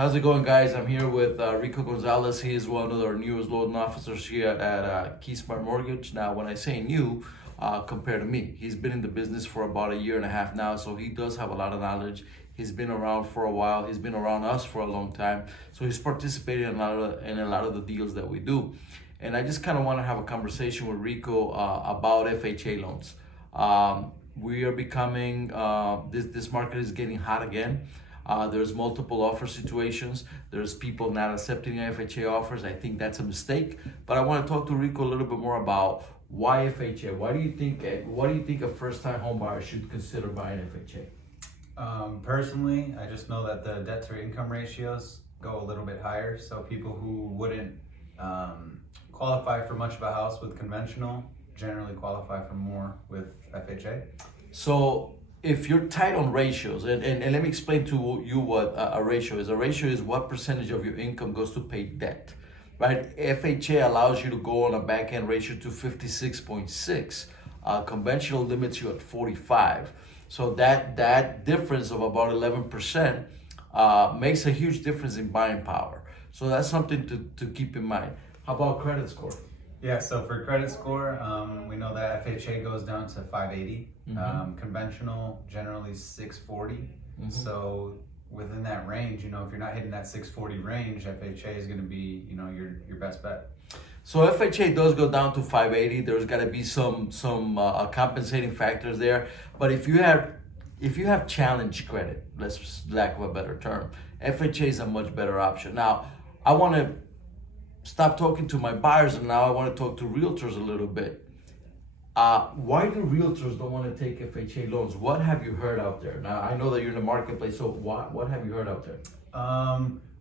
How's it going, guys? I'm here with Rico Gonzalez. He is one of our newest loan officers here at KeySmart Mortgage. Now, when I say new, compared to me, he's been in the business for about a year and a half now, so he does have a lot of knowledge. He's been around for a while. He's been around us for a long time, so he's participated in a lot of the deals that we do. And I just kind of want to have a conversation with Rico about FHA loans. We are becoming this market is getting hot again. There's multiple offer situations. There's people not accepting FHA offers. I think that's a mistake. But I want to talk to Rico a little bit more about why FHA. What do you think a first-time home buyer should consider buying FHA? Personally, I just know that the debt to income ratios go a little bit higher. So people who wouldn't qualify for much of a house with conventional generally qualify for more with FHA. So if you're tight on ratios, and let me explain to you what a ratio is. A ratio is what percentage of your income goes to pay debt, right? FHA allows you to go on a back end ratio to 56.6. Conventional limits you at 45. So that difference of about 11% makes a huge difference in buying power. So that's something to keep in mind. How about credit score? Yeah, so for credit score, we know that FHA goes down to 580. Conventional generally 640. So within that range, if you're not hitting that 640 range, FHA is going to be, your best bet. So FHA does go down to 580. There's got to be some compensating factors there. But if you have challenge credit, let's lack of a better term, FHA is a much better option. Now, I want to stop talking to my buyers and now I want to talk to realtors a little bit. Why do realtors don't want to take FHA loans? What have you heard out there? Now, I know that you're in the marketplace, so what have you heard out there?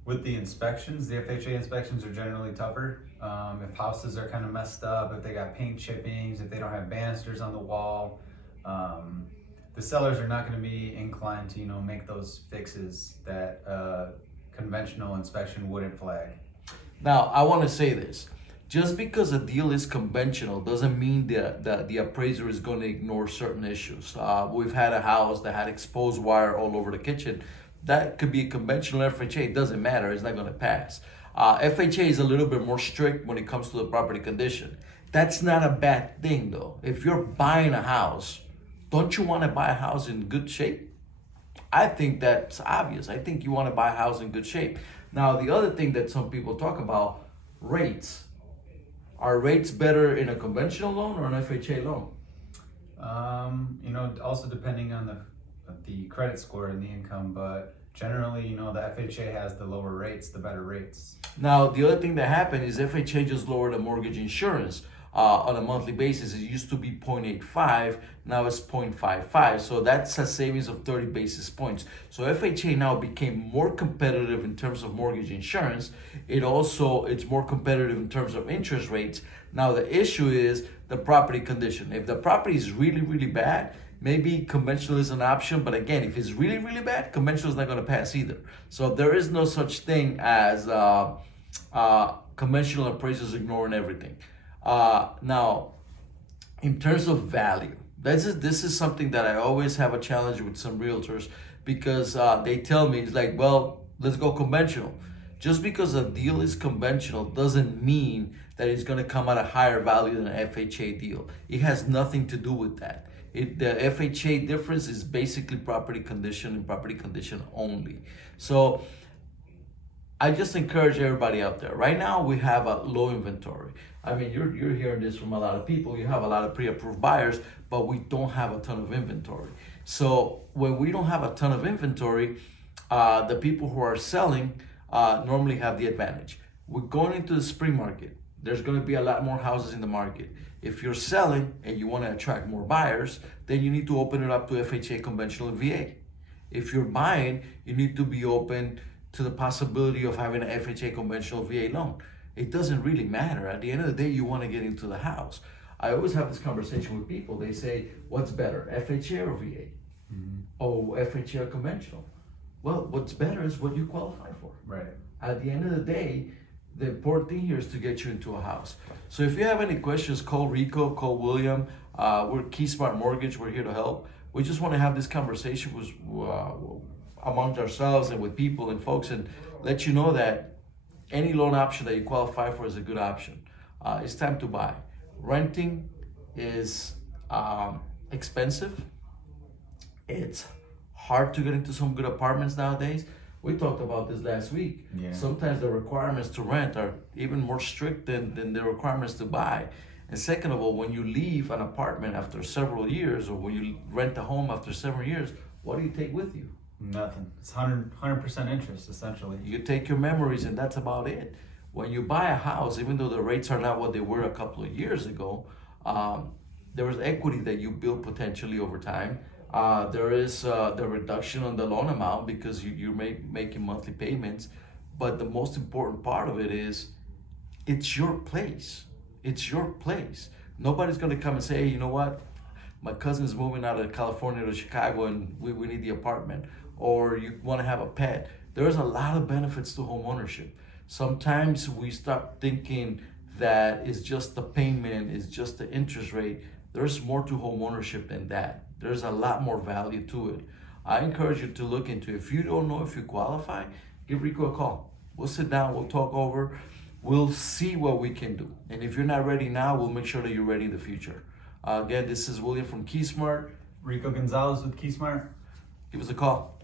With the inspections, the FHA inspections are generally tougher. If houses are kind of messed up, if they got paint chippings, if they don't have banisters on the wall, the sellers are not going to be inclined to, make those fixes that conventional inspection wouldn't flag. Now, I want to say this. Just because a deal is conventional doesn't mean that the appraiser is going to ignore certain issues. We've had a house that had exposed wire all over the kitchen. That could be a conventional FHA. It doesn't matter. It's not going to pass. FHA is a little bit more strict when it comes to the property condition. That's not a bad thing, though. If you're buying a house, don't you want to buy a house in good shape? I think that's obvious. I think you want to buy a house in good shape. Now, the other thing that some people talk about, rates. Are rates better in a conventional loan or an FHA loan? Also depending on the credit score and the income, but generally, the FHA has the lower rates, the better rates. Now, the other thing that happened is FHA just lowered the mortgage insurance on a monthly basis. It used to be 0.85, now it's 0.55. So that's a savings of 30 basis points. So FHA now became more competitive in terms of mortgage insurance. It's more competitive in terms of interest rates. Now the issue is the property condition. If the property is really, really bad, maybe conventional is an option, but again, if it's really, really bad, conventional is not going to pass either. So there is no such thing as conventional appraisers ignoring everything. Now, in terms of value, this is something that I always have a challenge with some realtors because they tell me, it's like, well, let's go conventional. Just because a deal is conventional doesn't mean that it's going to come at a higher value than an FHA deal. It has nothing to do with that. The FHA difference is basically property condition and property condition only. So I just encourage everybody out there. Right now, we have a low inventory. I mean, you're hearing this from a lot of people. You have a lot of pre-approved buyers, but we don't have a ton of inventory. So when we don't have a ton of inventory, the people who are selling normally have the advantage. We're going into the spring market. There's going to be a lot more houses in the market. If you're selling and you want to attract more buyers, then you need to open it up to FHA conventional VA. If you're buying, you need to be open to the possibility of having an FHA conventional VA loan. It doesn't really matter. At the end of the day, you want to get into the house. I always have this conversation with people. They say, what's better, FHA or VA? Oh, FHA or conventional? Well, what's better is what you qualify for. Right. At the end of the day, the important thing here is to get you into a house. So if you have any questions, call Rico, call William. We're KeySmart Mortgage. We're here to help. We just want to have this conversation with, amongst ourselves and with people and folks and let you know that any loan option that you qualify for is a good option. It's time to buy. Renting is expensive. It's hard to get into some good apartments nowadays. We talked about this last week. Yeah. Sometimes the requirements to rent are even more strict than the requirements to buy. And second of all, when you leave an apartment after several years, or when you rent a home after several years, what do you take with you? Nothing. It's 100% interest, essentially. You take your memories, and that's about it. When you buy a house, even though the rates are not what they were a couple of years ago, there was equity that you build potentially over time. There is the reduction on the loan amount because you're making monthly payments. But the most important part of it is it's your place. It's your place. Nobody's going to come and say, hey, you know what? My cousin's moving out of California to Chicago and we need the apartment. Or you want to have a pet. There's a lot of benefits to home ownership. Sometimes we start thinking that it's just the payment, it's just the interest rate. There's more to home ownership than that. There's a lot more value to it. I encourage you to look into it. If you don't know if you qualify, give Rico a call. We'll sit down, we'll talk over, we'll see what we can do. And if you're not ready now, we'll make sure that you're ready in the future. Again, this is William from KeySmart. Rico Gonzalez with KeySmart. Give us a call.